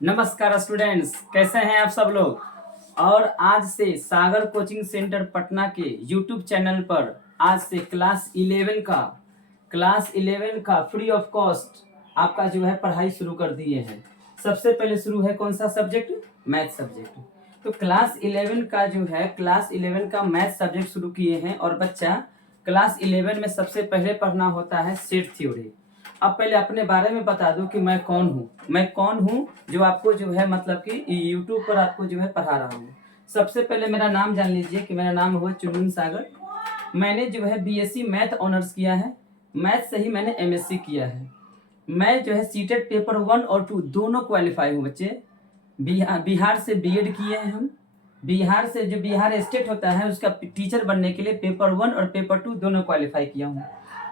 नमस्कार स्टूडेंट्स, कैसे हैं आप सब लोग। और आज से सागर कोचिंग सेंटर पटना के यूट्यूब चैनल पर आज से क्लास 11 का फ्री ऑफ कॉस्ट आपका जो है पढ़ाई शुरू कर दिए हैं। सबसे पहले शुरू है कौन सा सब्जेक्ट? Math subject. तो क्लास 11 का मैथ सब्जेक्ट शुरू किए हैं। और बच्चा क्लास 11 में सबसे पहले पढ़ना होता है सेट थ्योरी। अब पहले अपने बारे में बता दूं कि मैं कौन हूं जो आपको जो है मतलब कि यूट्यूब पर आपको जो है पढ़ा रहा हूं। सबसे पहले मेरा नाम जान लीजिए कि मेरा नाम हुआ चुनमुन सागर। मैंने जो है बीएससी मैथ ऑनर्स किया है। मैथ से ही मैंने एमएससी किया है। मैं जो है सीटेट पेपर 1 और 2 दोनों क्वालिफाई हूँ बच्चे। बिहार से बीएड किए हैं हम। बिहार से जो बिहार स्टेट होता है उसका टीचर बनने के लिए पेपर 1 और पेपर 2 दोनों क्वालिफाई किया हूँ।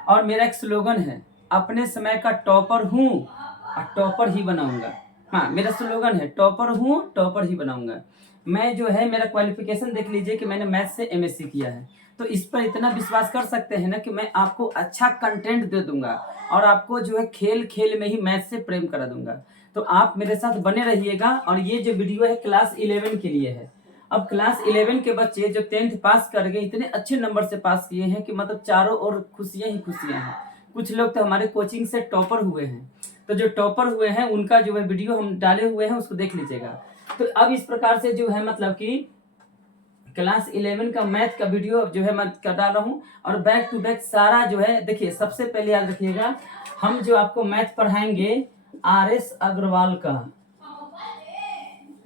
और मेरा एक स्लोगन है, अपने समय का टॉपर हूँ और टॉपर ही बनाऊंगा। हाँ, मेरा स्लोगन है टॉपर हूँ टॉपर ही बनाऊंगा। मैं जो है मेरा क्वालिफिकेशन देख लीजिए कि मैंने मैथ से एमएससी किया है। तो इस पर इतना विश्वास कर सकते हैं ना कि मैं आपको अच्छा कंटेंट दे दूंगा और आपको जो है खेल खेल में ही मैथ से प्रेम करा दूंगा। तो आप मेरे साथ बने रहिएगा। और ये जो वीडियो है क्लास 11 के लिए है। अब क्लास 11 के बच्चे जो 10th पास कर गए, इतने अच्छे नंबर से पास किए हैं कि मतलब चारों ओर खुशियां ही खुशियां हैं। कुछ लोग तो हमारे कोचिंग से टॉपर हुए हैं। तो जो टॉपर हुए हैं उनका जो है वीडियो हम डाले हुए हैं, उसको देख लीजिएगा। तो अब इस प्रकार से जो है मतलब कि क्लास 11 का मैथ का वीडियो जो है मैं कर डाल रहा हूँ। और बैक टू बैक सारा जो है देखिए। सबसे पहले याद रखिएगा, हम जो आपको मैथ पढ़ाएंगे RS अग्रवाल का।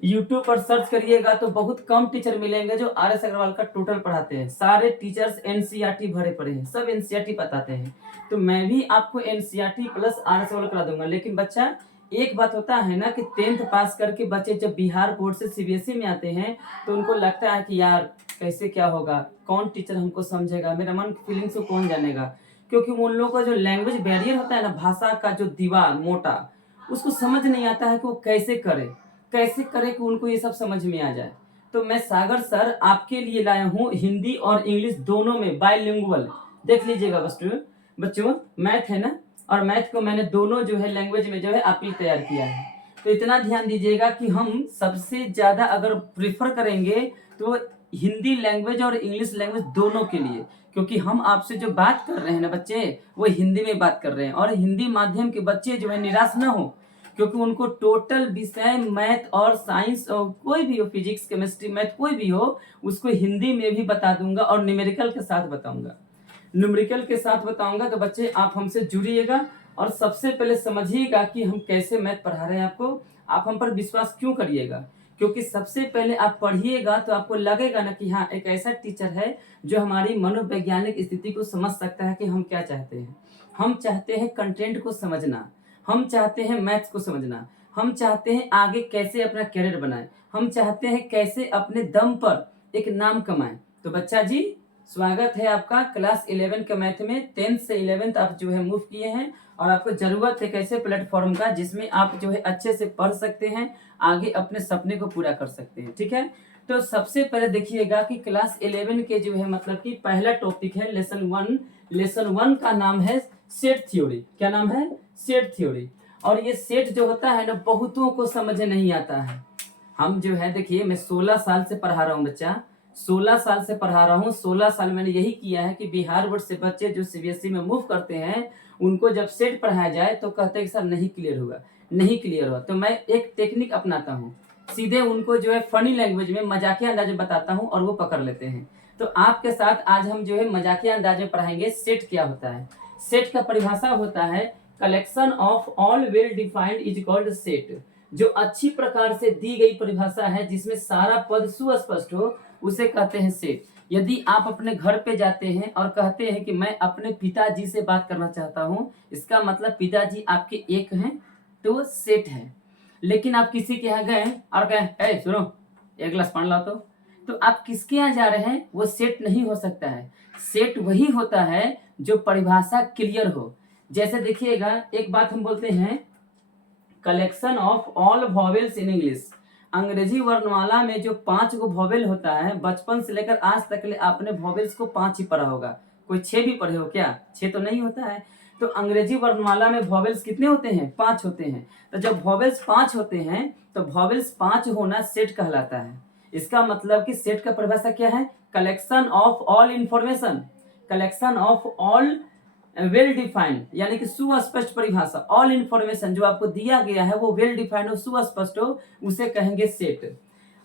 यूट्यूब पर सर्च करिएगा तो बहुत कम टीचर मिलेंगे जो RS अग्रवाल का टोटल पढ़ाते हैं। सारे टीचर्स एनसीईआरटी भरे पड़े हैं, सब एनसीईआरटी बताते हैं। तो मैं भी आपको एनसीईआरटी प्लस RS अग्रवाल करा दूंगा। लेकिन बच्चा एक बात होता है ना कि 10th पास करके बच्चे जब बिहार बोर्ड से सीबीएसई में आते हैं तो उनको लगता है कि यार कैसे क्या होगा, कौन टीचर हमको समझेगा, मेरा मन फीलिंग्स को कौन जानेगा। क्योंकि उन लोगों का जो लैंग्वेज बैरियर होता है ना, भाषा का जो दीवार मोटा, उसको समझ नहीं आता है कि वो कैसे करे कि उनको ये सब समझ में आ जाए। तो मैं सागर सर आपके लिए लाया हूँ हिंदी और इंग्लिश दोनों में बाइलिंगुअल। देख लीजिएगा बच्चों मैथ है ना, और मैथ को मैंने दोनों जो है लैंग्वेज में जो है आपके लिए तैयार किया है। तो इतना ध्यान दीजिएगा कि हम सबसे ज्यादा अगर प्रिफर करेंगे तो हिंदी लैंग्वेज और इंग्लिश लैंग्वेज दोनों के लिए। क्योंकि हम आपसे जो बात कर रहे हैं ना बच्चे, वो हिंदी में बात कर रहे हैं। और हिंदी माध्यम के बच्चे जो है निराश ना हो, क्योंकि उनको टोटल विषय मैथ और साइंस और कोई भी हो, फिजिक्स केमिस्ट्री मैथ कोई भी हो, उसको हिंदी में भी बता दूंगा और न्यूमेरिकल के साथ बताऊंगा। तो बच्चे आप हमसे जुड़िएगा और सबसे पहले समझिएगा कि हम कैसे मैथ पढ़ा रहे हैं आपको। आप हम पर विश्वास क्यों करिएगा? क्योंकि सबसे पहले आप पढ़िएगा तो आपको लगेगा ना कि हाँ, एक ऐसा टीचर है जो हमारी मनोवैज्ञानिक स्थिति को समझ सकता है कि हम क्या चाहते हैं। हम चाहते हैं कंटेंट को समझना, हम चाहते हैं मैथ्स को समझना, हम चाहते हैं आगे कैसे अपना करियर बनाएं, हम चाहते हैं कैसे अपने दम पर एक नाम कमाएं। तो बच्चा जी, स्वागत है आपका क्लास 11 के मैथ में। 10th से 11th आप जो है मूव किए हैं और आपको जरूरत है कैसे प्लेटफॉर्म का जिसमें आप जो है अच्छे से पढ़ सकते हैं, आगे अपने सपने को पूरा कर सकते हैं। ठीक है, तो सबसे पहले देखिएगा कि क्लास 11 के जो है मतलब कि पहला टॉपिक है लेसन 1 का नाम है सेट थ्योरी। क्या नाम है? Set theory. और ये सेट जो होता है ना, बहुतों को समझ नहीं आता है। हम जो है देखिए, मैं 16 साल से पढ़ा रहा हूँ बच्चा, 16 साल से पढ़ा रहा हूँ। 16 साल मैंने यही किया है कि बिहार बोर्ड से बच्चे जो सीबीएसई में मूव करते हैं उनको जब सेट पढ़ाया जाए तो कहते हैं कि सर नहीं क्लियर हुआ। तो मैं एक टेक्निक अपनाता हूँ, सीधे उनको जो है फनी लैंग्वेज में मजाकिया अंदाज में बताता हूँ और वो पकड़ लेते हैं। तो आपके साथ आज हम जो है मजाकिया अंदाज में पढ़ाएंगे सेट क्या होता है। सेट का परिभाषा होता है collection of all well defined is called set. जो अच्छी प्रकार से दी गई परिभाषा है जिसमें सारा पद सुस्पष्ट हो, उसे कहते हैं सेट। यदि आप अपने घर पे जाते हैं और कहते हैं कि मैं अपने पिताजी से बात करना चाहता हूँ, इसका मतलब पिताजी आपके एक हैं, तो वो सेट है। लेकिन आप किसी के यहाँ गए और कहें सुनो एक गिलास पानी लाओ, तो आप किसके यहाँ जा रहे हैं, वो सेट नहीं हो सकता है। सेट वही होता है जो परिभाषा क्लियर हो। जैसे देखिएगा, एक बात हम बोलते हैं collection of all vowels in English. अंग्रेजी वर्णमाला में जो 5 गो वॉवेल होता है, बचपन से लेकर आज तक ले आपने वॉवेल्स को 5 ही पढ़ा होगा। कोई 6 भी पढ़े हो क्या? 6 तो नहीं होता है। तो अंग्रेजी वर्णमाला में वॉवेल्स कितने होते हैं? 5 होते हैं। तो जब वॉवेल्स 5 होते हैं तो वॉवेल्स 5 होना सेट कहलाता है। इसका मतलब कि सेट का परिभाषा क्या है? Collection of all information, collection of all well defined, यानी कि सुस्पष्ट परिभाषा। ऑल इंफॉर्मेशन जो आपको दिया गया है वो वेल डिफाइंड हो, सुस्पष्ट हो, उसे कहेंगे सेट।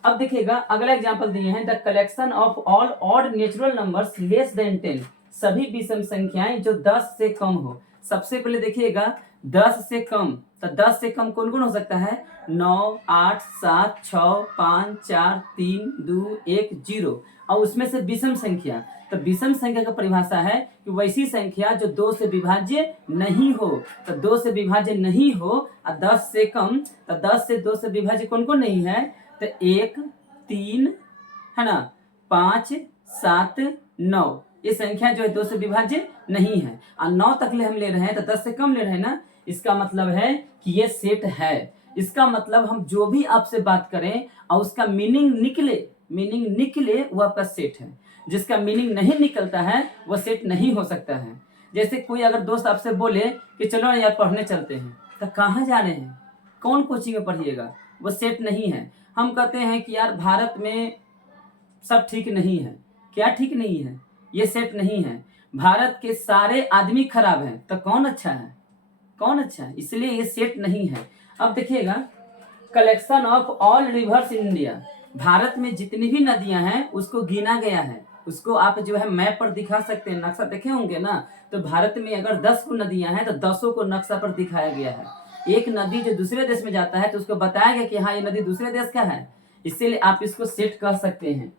अब देखिएगा अगला एग्जांपल दिए हैं, the collection of all odd natural numbers less than 10, सभी विषम संख्याएं जो 10 से कम हो। सबसे पहले देखिएगा 10 से कम, तो 10 से कम कौन कौन हो सकता है? 9, 8, 7, 6, 5, 4, 3, 2, 1, 0। और उसमें से विषम संख्या, तो विषम संख्या का परिभाषा है कि वैसी संख्या जो 2 से विभाज्य नहीं हो। तो 2 से विभाज्य नहीं हो और 10 से कम, तो 10 से 2 से विभाज्य कौन कौन नहीं है? तो 1, 3 है ना, 5, 7, 9, ये संख्या जो है 2 से विभाज्य नहीं है। और 9 तक ले हम ले रहे हैं तो 10 से कम ले रहे हैं ना, इसका मतलब है कि ये सेट है। इसका मतलब हम जो भी आपसे बात करें और उसका मीनिंग निकले वो आपका सेट है। जिसका मीनिंग नहीं निकलता है वो सेट नहीं हो सकता है। जैसे कोई अगर दोस्त आपसे बोले कि चलो यार पढ़ने चलते हैं, तो कहाँ जाने हैं, कौन कोचिंग में पढ़िएगा, वो सेट नहीं है। हम कहते हैं कि यार भारत में सब ठीक नहीं है, क्या ठीक नहीं है? ये सेट नहीं है। भारत के सारे आदमी खराब हैं, तो कौन अच्छा है? कौन अच्छा है? इसलिए ये सेट नहीं है। अब देखिएगा collection of all reverse in India, Bharat में जितनी भी नदियां हैं उसको गिना गया है। उसको आप जो है मैप पर दिखा सकते हैं, नक्शा देखे होंगे ना, तो भारत में अगर 10 को नदियां हैं तो 10 को नक्शा पर दिखाया गया है। एक नदी जो दूसरे देश में जाता है तो उसको बताया गया कि हाँ ये नदी दूसरे देश का है, इसीलिए आप इसको सेट कर सकते हैं।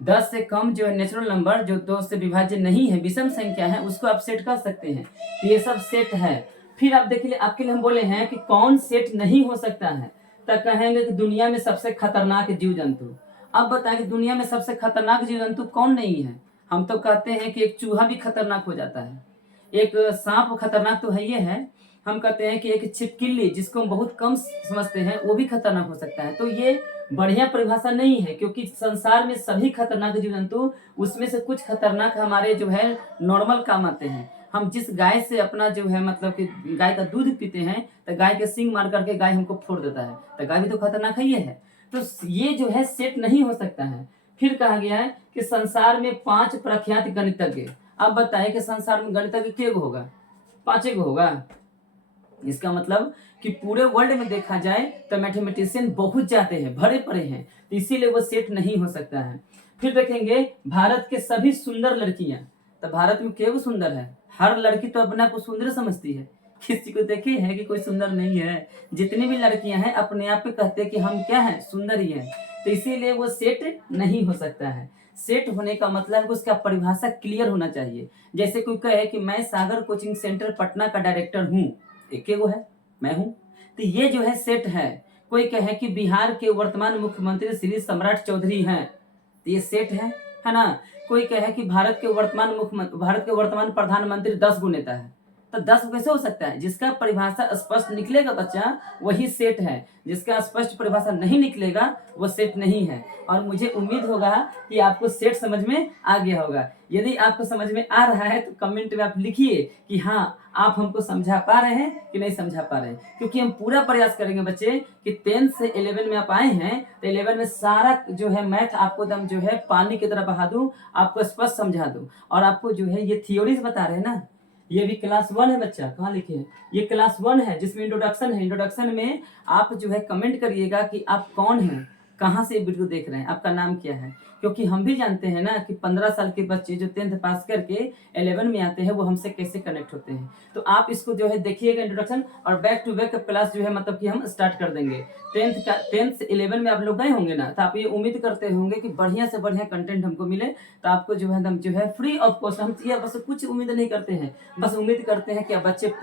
10 से कम जो है नेचुरल नंबर जो 2 से विभाज्य नहीं है, विषम संख्या है, उसको आप सेट कर सकते हैं। तो ये सब सेट है। फिर आप देखिए आपके लिए हम बोले हैं कि कौन सेट नहीं हो सकता है, तब कहेंगे कि दुनिया में सबसे खतरनाक जीव जंतु। अब बताएं कि दुनिया में सबसे खतरनाक जीव जंतु कौन नहीं है? हम तो कहते हैं कि एक चूहा भी खतरनाक हो जाता है, एक सांप खतरनाक तो है ये है, हम कहते हैं कि एक छिपकली जिसको हम बहुत कम समझते हैं वो भी खतरनाक हो सकता है। तो ये बढ़िया परिभाषा नहीं है, क्योंकि संसार में सभी खतरनाक जीव जंतु, उसमें से कुछ खतरनाक हमारे जो है नॉर्मल काम आते हैं। हम जिस गाय से अपना जो है मतलब कि गाय का दूध पीते हैं, तो गाय के सींग मार करके गाय हमको फोड़ देता है, तो गाय भी तो खतरनाक ही है। तो ये जो है सेट नहीं हो सकता है। फिर कहा गया है कि संसार में 5 प्रख्यात गणितज्ञ। अब बताएं कि संसार में गणितज्ञ कितने होगा? 5 होगा। इसका मतलब कि पूरे वर्ल्ड में देखा जाए तो मैथमेटिशियन बहुत जाते हैं, भरे पड़े हैं, तो इसीलिए वो सेट नहीं हो सकता है। फिर देखेंगे भारत के सभी सुंदर लड़कियां, तो भारत में क्यों सुंदर है? हर लड़की तो अपने आप को सुंदर समझती है, किसी को देखे है कि कोई सुंदर नहीं है? जितनी भी लड़कियां हैं अपने आप पे कहते हैं कि हम क्या है, सुंदर ही हैं। तो इसीलिए वो सेट नहीं हो सकता है। सेट होने का मतलब है उसका परिभाषा क्लियर होना चाहिए। जैसे कोई कहे कि मैं सागर कोचिंग सेंटर पटना का डायरेक्टर हूँ, एक वो है, मैं हूँ, तो ये जो है सेट है। कोई कहे कि बिहार के वर्तमान मुख्यमंत्री श्री सम्राट चौधरी हैं, तो ये सेट है ना। कोई कहे कि भारत के वर्तमान प्रधानमंत्री 10 गो नेता है, तो 10 कैसे हो सकता है? जिसका परिभाषा स्पष्ट निकलेगा बच्चा वही सेट है, जिसका स्पष्ट परिभाषा नहीं निकलेगा वो सेट नहीं है। और मुझे उम्मीद होगा कि आपको सेट समझ में आ गया होगा। यदि आपको समझ में आ रहा है तो कमेंट में आप लिखिए कि हाँ आप हमको समझा पा रहे हैं कि नहीं समझा पा रहे हैं, क्योंकि हम पूरा प्रयास करेंगे बच्चे कि 10 से 11 में आप आए हैं तो 11 में सारा जो है मैथ आपको दम जो है पानी की तरह बहा दूं, आपको स्पष्ट समझा दूं। और आपको जो है ये थ्योरीज बता रहे हैं ना, ये भी क्लास 1 है बच्चा, कहाँ लिखे हैं? ये क्लास 1 है जिसमें इंट्रोडक्शन है। इंट्रोडक्शन में आप जो है कमेंट करिएगा कि आप कौन हैं, कहाँ से वीडियो देख रहे हैं, आपका नाम क्या है, क्योंकि हम भी जानते हैं ना कि 15 साल के बच्चे जो 10th पास करके 11 में आते हैं वो हमसे कैसे कनेक्ट होते हैं। तो आप इसको जो है देखिएगा इंट्रोडक्शन, और बैक टू बैक क्लास जो है मतलब कि हम स्टार्ट कर देंगे। 10th से 11 में आप लोग गए होंगे ना, तो आप ये उम्मीद करते होंगे कि बढ़िया से बढ़िया कंटेंट हमको मिले, तो आपको जो है हम जो है फ्री ऑफ कॉस्ट, हम ये बस कुछ उम्मीद नहीं करते हैं, बस उम्मीद करते हैं कि आप बच्चे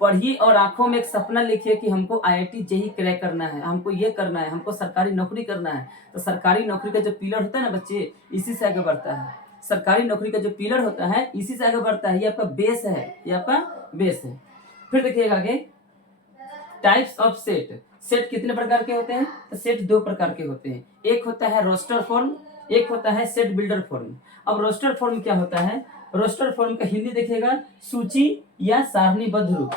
पढ़िए और आंखों में एक सपना लिखिए कि हमको IIT जेईई क्रैक करना है, हमको ये करना है, हमको सरकारी नौकरी करना है। तो सरकारी नौकरी का जो पिलर होता है ना बच्चे, इसी से आगे बढ़ता है। सरकारी नौकरी का जो पिलर होता है इसी से आगे बढ़ता है, ये आपका बेस है, ये आपका बेस है। फिर देखिएगा आगे टाइप्स ऑफ सेट। सेट कितने प्रकार के होते हैं? तो सेट 2 प्रकार के होते हैं, एक होता है रोस्टर फॉर्म, एक होता है सेट बिल्डर फॉर्म। अब रोस्टर फॉर्म क्या होता है? रोस्टर फॉर्म का हिंदी देखिएगा सूची या सारणीबद्ध रूप।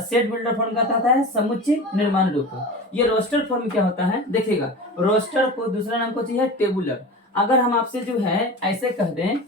सेट बिल्डर फॉर्म का होता है समुच्चय निर्माण रूप। ये रोस्टर फॉर्म क्या होता है देखिएगा, रोस्टर को दूसरा नाम को चाहिए टेबुलर। अगर हम आपसे जो है ऐसे कह दें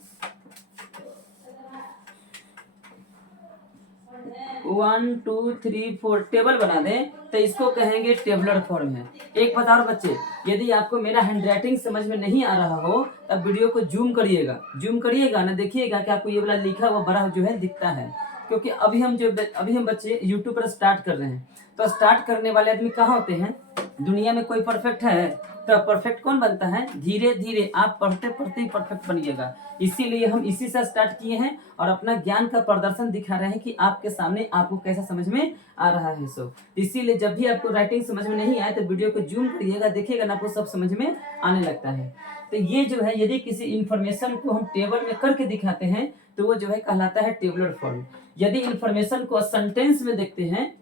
1 2 3 4 टेबल बना दें तो इसको कहेंगे टेबुलर फॉर्म है। एक बात और बच्चे, यदि आपको मेरा हैंडराइटिंग समझ में नहीं आ रहा हो तब वीडियो को जूम करिएगा ना, देखिएगा कि आपको ये वाला लिखा हुआ बड़ा जो है दिखता है। क्योंकि अभी हम बच्चे यूट्यूब पर स्टार्ट कर रहे हैं, तो स्टार्ट करने वाले आदमी कहाँ होते हैं? दुनिया में कोई परफेक्ट है? तो परफेक्ट कौन बनता है? धीरे धीरे आप पढ़ते पढ़ते ही परफेक्ट बनिएगा। इसीलिए हम इसी से स्टार्ट किए हैं और अपना ज्ञान का प्रदर्शन दिखा रहे हैं कि आपके सामने आपको कैसा समझ में आ रहा है। सो इसीलिए जब भी आपको राइटिंग समझ में नहीं आए तो वीडियो को जूम करिएगा, देखिएगा ना आपको सब समझ में आने लगता है। तो ये जो है यदि किसी इंफॉर्मेशन को हम टेबल में करके दिखाते हैं तो वो जो है कहलाता है टेबुलर फॉर्म। यदि इंफॉर्मेशन को सेंटेंस में देखते हैं,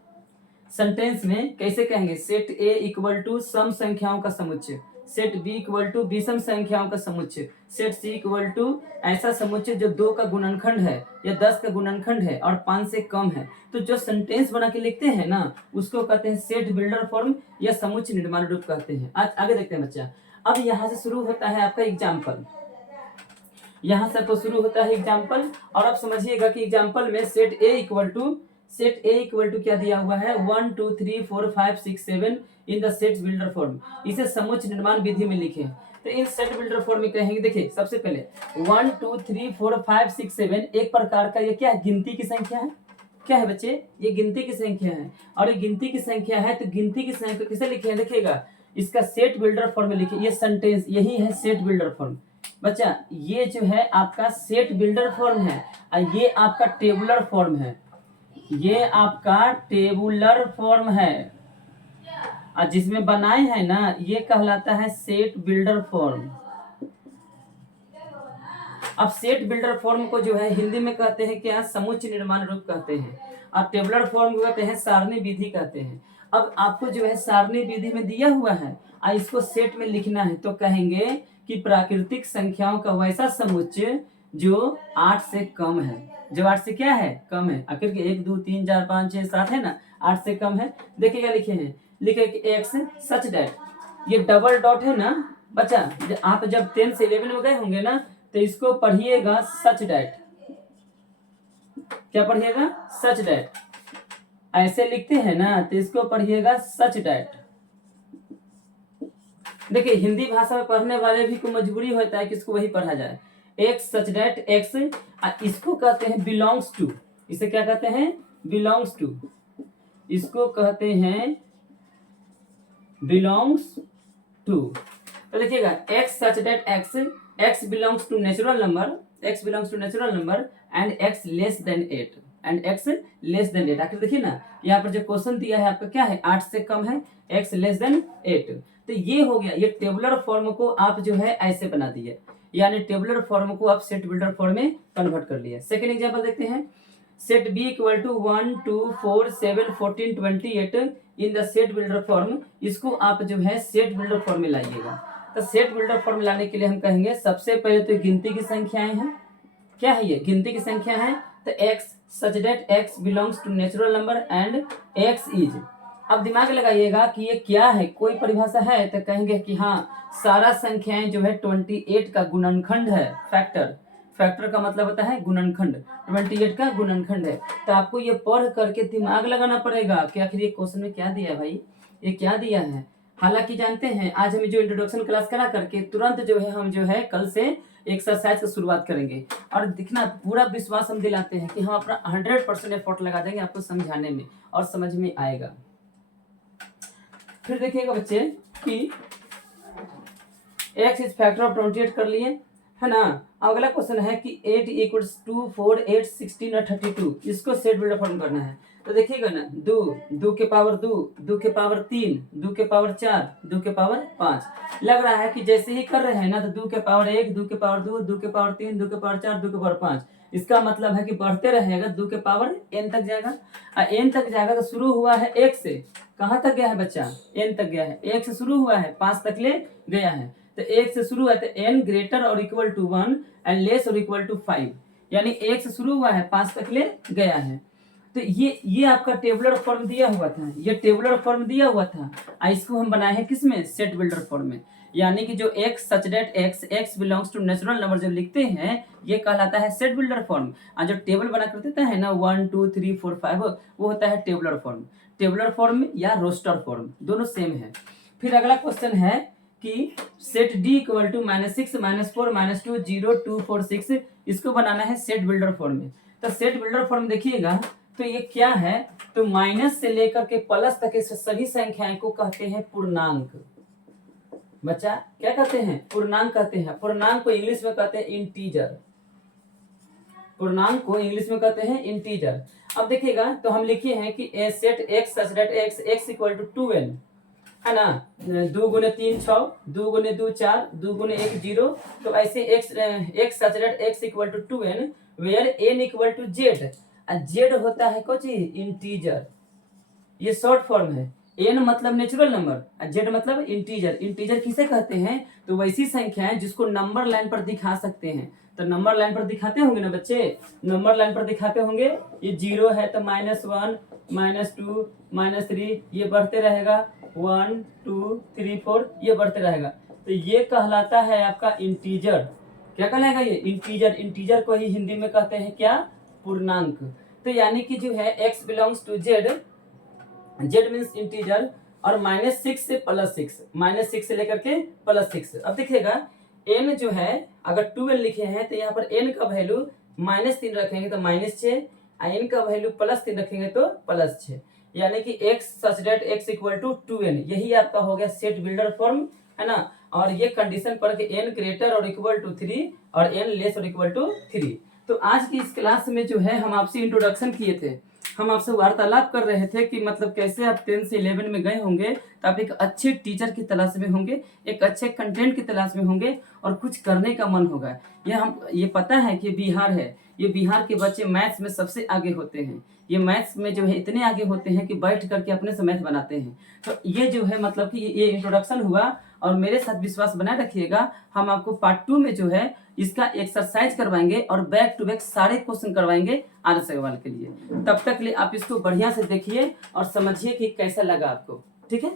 सेंटेंस में कैसे कहेंगे? Set A equal to some संख्याओं का समुच्चय, सेट बी इक्वल टू विषम संख्याओं का समुच्चय, सेट सी इक्वल टू ऐसा समुच्चय जो 2 का गुणनखंड है या 10 का गुणनखंड है और 5 से कम है। तो जो सेंटेंस बना के लिखते हैं ना उसको कहते हैं सेट बिल्डर फॉर्म या समुच्चय निर्माण रूप कहते हैं। आज आगे देखते हैं बच्चा। अब यहाँ से शुरू होता है आपका एग्जाम्पल, यहाँ से आपको शुरू होता है एग्जाम्पल। और अब समझिएगा कि एग्जाम्पल में सेट ए इक्वल टू क्या दिया हुआ है? 1 2 3 4 5 6 7 इन द सेट बिल्डर फॉर्म। इसे समुच्चय निर्माण विधि में लिखे। तो इन सेट बिल्डर फॉर्म में कहेंगे, देखिए सबसे पहले 1 2 3 4 5 6 7 एक प्रकार का ये क्या है? गिनती की संख्या है। क्या है बच्चे? ये गिनती की संख्या है। और ये गिनती की संख्या है तो गिनती की संख्या किसे लिखे? देखिएगा इसका सेट बिल्डर फॉर्म में लिखे। ये सेंटेंस यही है सेट बिल्डर फॉर्म। बच्चा ये जो है आपका सेट बिल्डर फॉर्म है और ये आपका टेबुलर फॉर्म है। ये आपका टेबुलर फॉर्म है और जिसमें बनाए हैं ना ये कहलाता है सेट बिल्डर फॉर्म। अब सेट बिल्डर फॉर्म को जो है हिंदी में कहते हैं क्या? समुच्चय निर्माण रूप कहते हैं। और टेबुलर फॉर्म को कहते हैं सारणी विधि कहते हैं। अब आपको जो है सारणी विधि में दिया हुआ है और इसको सेट में लिखना है तो कहेंगे कि प्राकृतिक संख्याओं का वैसा समुच्चय जो 8 से कम है। जो 8 से क्या है? कम है। आखिर के 1 2 3 4 5 6 7 है ना, 8 से कम है। देखिएगा लिखे हैं, लिखे कि एक्स सच दैट, ये डबल डॉट है ना बच्चा, आप जब 10 से 11 में गए होंगे ना तो इसको पढ़िएगा सच दैट। क्या पढ़िएगा? Such that. ऐसे लिखते हैं ना तो इसको पढ़िएगा सच दैट। देखिए हिंदी भाषा में पढ़ने वाले भी को मजबूरी होता है कि इसको वही पढ़ा जाए। एक्स सच दैट एक्स, इसको कहते हैं बिलोंग्स टू। इसे क्या कहते हैं? Belongs to. इसको कहते हैं बिलोंग्स टू। तो देखिएगा x such that x, x belongs to natural number, x belongs to natural number and x less than 8 and x less than 8। आखिर देखिए ना यहाँ पर जो क्वेश्चन दिया है आपका क्या है? 8 से कम है, एक्स लेस देन 8। तो ये हो गया। ये टेबुलर फॉर्म को आप जो है ऐसे बना दिए, यानी टेबुलर फॉर्म को आप सेट बिल्डर फॉर्म में कन्वर्ट कर लिया। सेकेंड एग्जाम्पल देखते हैं। Set B equal to 1 2 4 7 14 28 in the set builder form. इसको आप जो है सेट बिल्डर फॉर्म में लाइएगा। तो सेट बिल्डर फॉर्म लाने के लिए हम कहेंगे सबसे पहले तो गिनती की संख्याएं हैं। क्या है ये? गिनती की संख्या है। तो x such that x belongs to natural number and x is. अब दिमाग लगाइएगा कि ये क्या है, कोई परिभाषा है? तो कहेंगे कि हाँ सारा संख्याएं जो है 28 का गुणनखंड है। फैक्टर, फैक्टर का मतलब होता है गुणनखंड, 28 का गुणनखंड है। तो आपको ये पढ़ करके दिमाग लगाना पड़ेगा कि आखिर ये क्वेश्चन में क्या दिया है भाई, ये क्या दिया है। हालांकि जानते हैं आज हम जो इंट्रोडक्शन क्लास करा करके तुरंत जो है हम जो है कल से एक्सरसाइज की शुरुआत करेंगे। और दिखना पूरा विश्वास हम दिलाते हैं कि हम अपना 100% एफर्ट लगा देंगे आपको समझाने में और समझ में आएगा। फिर देखिएगा बच्चे कि x इज फैक्टर ऑफ 28 कर लिए है ना। अगला क्वेश्चन है कि 8 इक्वल्स 2 4 8 16 और 32, इसको सेट बिल्डर फॉर्म करना है। तो देखिएगा ना 2 के पावर 2 के पावर 3 2 के पावर 4 2 के पावर 5। लग रहा है कि जैसे ही कर रहे हैं ना तो 2 के पावर 1 2 के पावर 2 के पावर 3 2 के पावर 4 2 के पावर 5। इसका मतलब है कि बढ़ते रहेगा 2 के पावर n तक जाएगा। n तक जाएगा तो शुरू हुआ है 1 से, कहाँ तक गया है बच्चा? n तक गया है। 1 से शुरू हुआ है 5 तक ले गया है। तो 1 से शुरू है तो n ग्रेटर और इक्वल टू 1 एंड लेस और इक्वल टू 5। यानी 1 से शुरू हुआ है 5 तक ले गया है। तो ये आपका टेबुलर फॉर्म दिया हुआ था, ये टेबुलर फॉर्म दिया हुआ था। इसको हम बनाए हैं किसमें, सेट बिल्डर फॉर्म में। यानी कि जो x such that x belongs to natural number जब लिखते हैं ये कहलाता है सेट बिल्डर फॉर्म। और जो टेबल बना कर देता है ना 1 2 3 4 5 वो होता है टेबुलर फॉर्म। टेबुलर फॉर्म या रोस्टर फॉर्म दोनों सेम है। फिर अगला क्वेश्चन है कि सेट d इक्वल टू -6 -4 -2 0 2 4 6 इसको बनाना है सेट बिल्डर फॉर्म में। तो सेट बिल्डर फॉर्म देखिएगा तो ये क्या है, तो माइनस से लेकर के प्लस तक के सभी संख्याएं को कहते हैं पूर्णांक। बच्चा क्या कहते हैं, पूर्णांक कहते हैं। पूर्णांक को इंग्लिश में कहते हैं इंटीजर। पूर्णांक को इंग्लिश में कहते हैं इंटीजर। अब देखिएगा तो हम लिखे हैं कि set x such that x equal to 2n है ना, 2 गुने 3 6, 2 गुने 2 4, 2 गुने 1 0। तो ऐसे x such that x equal to 2n where n equal to z। z होता है कुछ इंटीजर, ये शॉर्ट फॉर्म है। n मतलब नेचुरल नंबर, z मतलब इंटीजर। इंटीजर किसे कहते हैं, तो वैसी संख्या है जिसको नंबर लाइन पर दिखा सकते हैं। तो नंबर लाइन पर दिखाते होंगे ना बच्चे, नंबर लाइन पर दिखाते होंगे। ये 0 है तो -1 -2 -3 ये बढ़ते रहेगा, 1 2 3 4 ये बढ़ते रहेगा। तो ये कहलाता है आपका इंटीजर। क्या कहलाएगा ये, इंटीजर। इंटीजर को ही हिंदी में कहते हैं क्या, पूर्णांक। तो यानी कि जो है x belongs to z, z means integer, और -6 से +6, -6 से लेकर के +6। अब देखिएगा n जो है अगर 2n लिखे हैं तो यहाँ पर n का वैल्यू -3 रखेंगे तो -6, n का वैल्यू +3 रखेंगे तो +6। यानी कि x such that x equal to 2n, यही आपका हो गया सेट बिल्डर फॉर्म है ना। और ये कंडीशन पर कि n ग्रेटर और इक्वल टू 3 और n लेस और इक्वल टू 3। तो आज की इस क्लास में जो है हम आपसे इंट्रोडक्शन किए थे, हम आपसे वार्तालाप कर रहे थे कि मतलब कैसे आप 10 से 11 में गए होंगे तो आप एक अच्छे टीचर की तलाश में होंगे, एक अच्छे कंटेंट की तलाश में होंगे और कुछ करने का मन होगा। ये पता है कि बिहार है, ये बिहार के बच्चे मैथ्स में सबसे आगे होते हैं। ये मैथ्स में जो है इतने आगे होते हैं कि बैठ करके अपने से मैथ बनाते हैं। तो ये जो है मतलब कि ये इंट्रोडक्शन हुआ, और मेरे साथ विश्वास बनाए रखिएगा। हम आपको पार्ट 2 में जो है इसका एक्सरसाइज करवाएंगे और बैक टू बैक सारे क्वेश्चन करवाएंगे आर्य सवाल के लिए। तब तक लिए आप इसको बढ़िया से देखिए और समझिए कि कैसा लगा आपको। ठीक है।